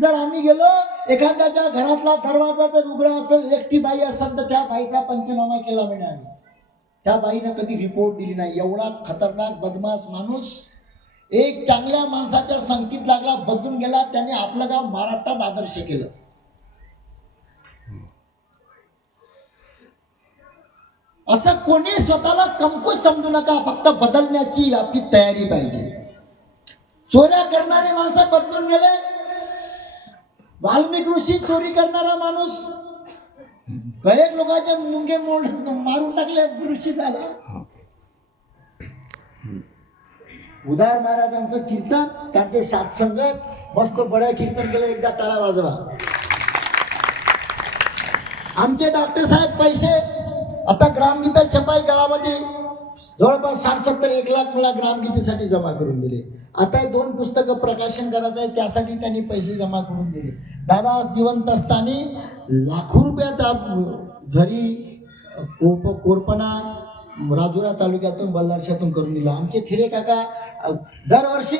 जर आम्ही गेलो एखाद्याच्या घरातला दरवाजा जर उघडा असेल एकटी बाई असेल तर त्या बाईचा पंचनामा केला म्हणे आम्ही त्या बाईनं कधी रिपोर्ट दिली नाही. एवढा खतरनाक बदमाश माणूस. एक चांगल्या माणसाच्या संगतीत लागला बदलून गेला त्याने आपलं गाव महाराष्ट्रात आदर्श केलं. असं कोणी स्वतःला कमकुत समजू नका फक्त बदलण्याची आपली तयारी पाहिजे. चोऱ्या करणारे माणसं बदलून गेले वाल्मिक ऋषी चोरी करणारा माणूस. कळेक लोकांचे मुंगे मोड मारून टाकले ऋषी झाला. उदार महाराजांचं कीर्तन त्यांचे सात संगत मस्त बड्या कीर्तन केलं एकदा टाळा वाजवा. आमचे डॉक्टर साहेब पैसे आता ग्रामगीता छपाई गावामध्ये जवळपास साठ सत्तर एक लाख मला ग्रामगीतेसाठी जमा करून दिले. आता हे दोन पुस्तकं प्रकाशन करायचं आहे त्यासाठी त्यांनी पैसे जमा करून दिले. दादा आज जिवंत असताना लाखो रुपयाचा घरी कोप कोरपणा राजुरा तालुक्यातून बल्लारशातून करून दिला. आमचे थिरे काका दरवर्षी